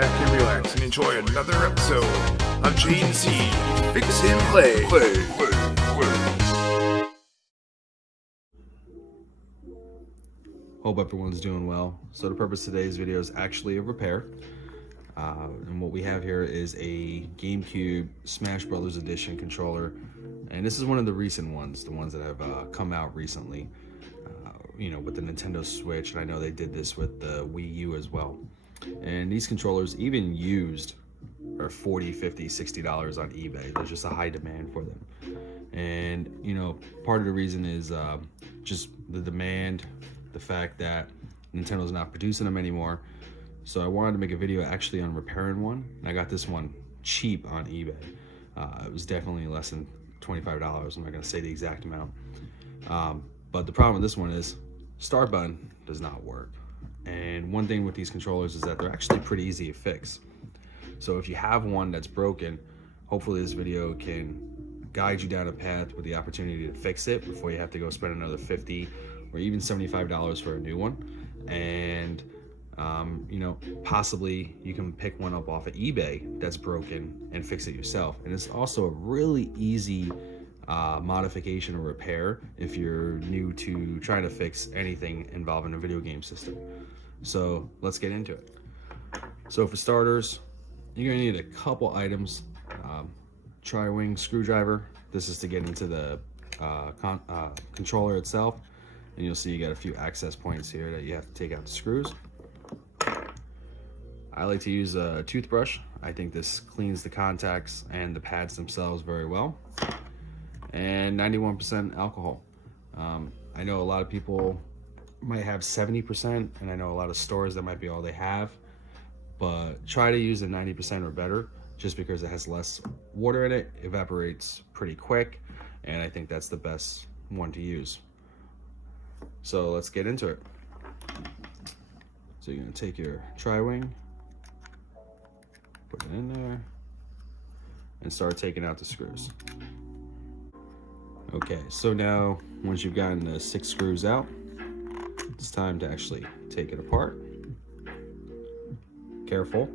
back and relax and enjoy another episode of J&C Fix and Play. Hope everyone's doing well. So the purpose of today's video is actually a repair. And what we have here is a GameCube Smash Brothers Edition controller. And this is one of the recent ones, the ones that have come out recently. With the Nintendo Switch, and I know they did this with the Wii U as well. And these controllers, even used, are $40, $50, $60 on eBay. There's just a high demand for them. And, part of the reason is just the demand, the fact that Nintendo's not producing them anymore. So I wanted to make a video actually on repairing one. And I got this one cheap on eBay. It was definitely less than $25. I'm not going to say the exact amount. But the problem with this one is start button does not work. And one thing with these controllers is that they're actually pretty easy to fix. So if you have one that's broken, hopefully this video can guide you down a path with the opportunity to fix it before you have to go spend another $50 or even $75 for a new one. And possibly you can pick one up off of eBay that's broken and fix it yourself. And it's also a really easy modification or repair if you're new to trying to fix anything involving a video game system. So let's get into it. So for starters, you're gonna need a couple items. Tri-wing screwdriver. This is to get into the controller itself. And you'll see you got a few access points here that you have to take out the screws. I like to use a toothbrush. I think this cleans the contacts and the pads themselves very well. And 91% alcohol. I know a lot of people might have 70%, and I know a lot of stores that might be all they have, but try to use a 90% or better, just because it has less water in it, evaporates pretty quick, and I think that's the best one to use. So let's get into it. So you're gonna take your tri-wing, put it in there, and start taking out the screws. Okay, so now once you've gotten the 6 screws out, it's time to actually take it apart. Careful.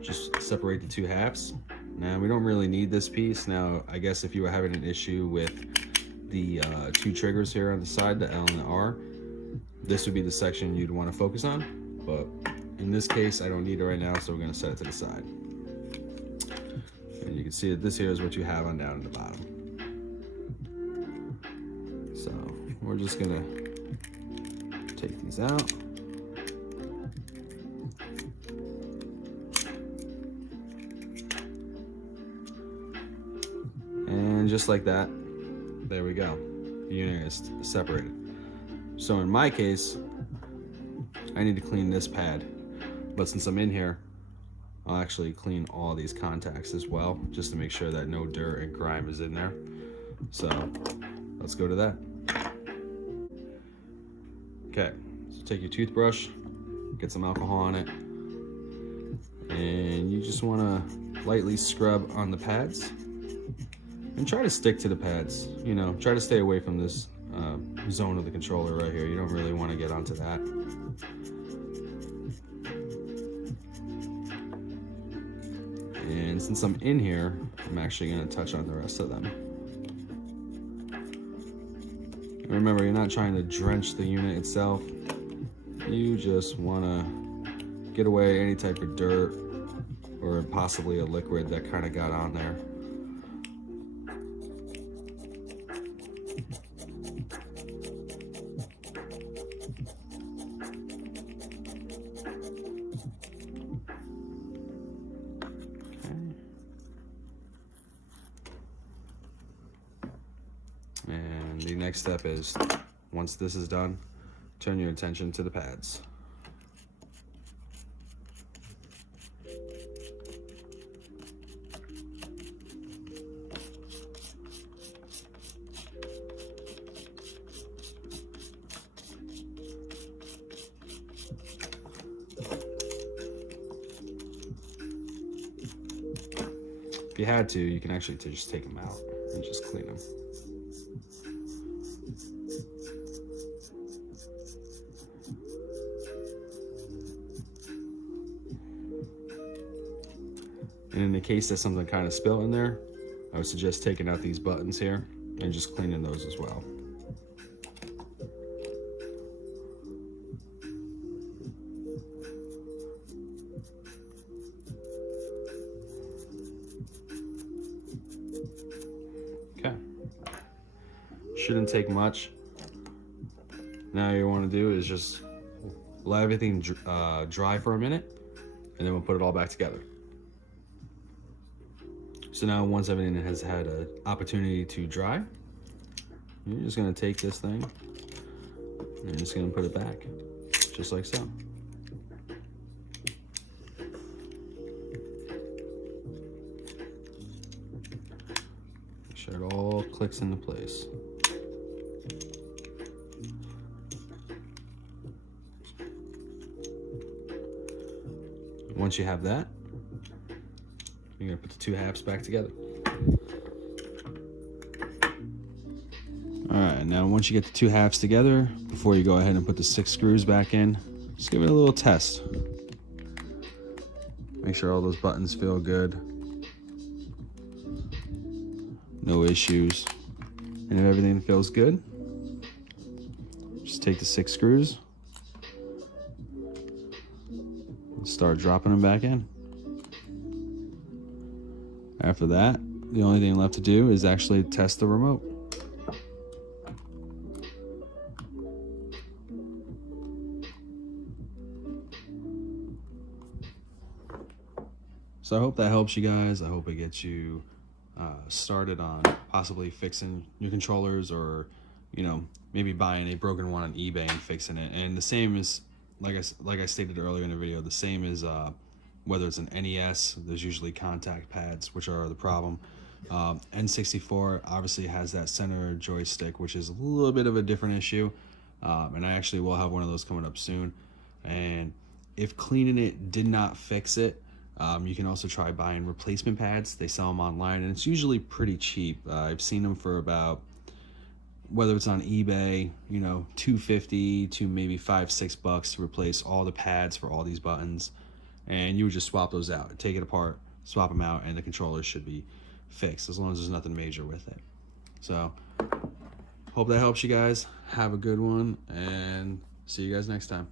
Just separate the 2 halves. Now we don't really need this piece. Now I guess if you were having an issue with the 2 triggers here on the side, the L and the R, this would be the section you'd want to focus on. But in this case, I don't need it right now, so we're going to set it to the side. And you can see that this here is what you have on down at the bottom. So we're just gonna take these out. And just like that, there we go. The unit is separated. So in my case, I need to clean this pad. But since I'm in here, I'll actually clean all these contacts as well, just to make sure that no dirt and grime is in there. So let's go to that. Okay, so take your toothbrush, get some alcohol on it, and you just want to lightly scrub on the pads and try to stick to the pads. Try to stay away from this zone of the controller right here. You don't really want to get onto that. And since I'm in here, I'm actually going to touch on the rest of them. Remember, you're not trying to drench the unit itself. You just want to get away any type of dirt or possibly a liquid that kind of got on there. And the next step is, once this is done, turn your attention to the pads. If you had to, you can actually just take them out and just clean them. And in the case that something kind of spilled in there, I would suggest taking out these buttons here and just cleaning those as well. Okay. Shouldn't take much. Now you want to do is just let everything dry for a minute, and then we'll put it all back together. So now once everything has had an opportunity to dry, you're just going to take this thing and you're just going to put it back, just like so. Make sure it all clicks into place. Once you have that, you're going to put the two halves back together. Alright, now once you get the two halves together, before you go ahead and put the 6 screws back in, just give it a little test. Make sure all those buttons feel good. No issues. And if everything feels good, just take the 6 screws and start dropping them back in. After that, the only thing left to do is actually test the remote. So I hope that helps you guys. I hope it gets you started on possibly fixing your controllers, or maybe buying a broken one on eBay and fixing it. And the same is, like I stated earlier in the video, the same is whether it's an NES, there's usually contact pads, which are the problem. N64 obviously has that center joystick, which is a little bit of a different issue. And I actually will have one of those coming up soon. And if cleaning it did not fix it, you can also try buying replacement pads. They sell them online, and it's usually pretty cheap. I've seen them for about, whether it's on eBay, $2.50 to maybe $5-6 to replace all the pads for all these buttons. And you would just swap those out, take it apart, swap them out, and the controller should be fixed, as long as there's nothing major with it. So hope that helps you guys. Have a good one, and see you guys next time.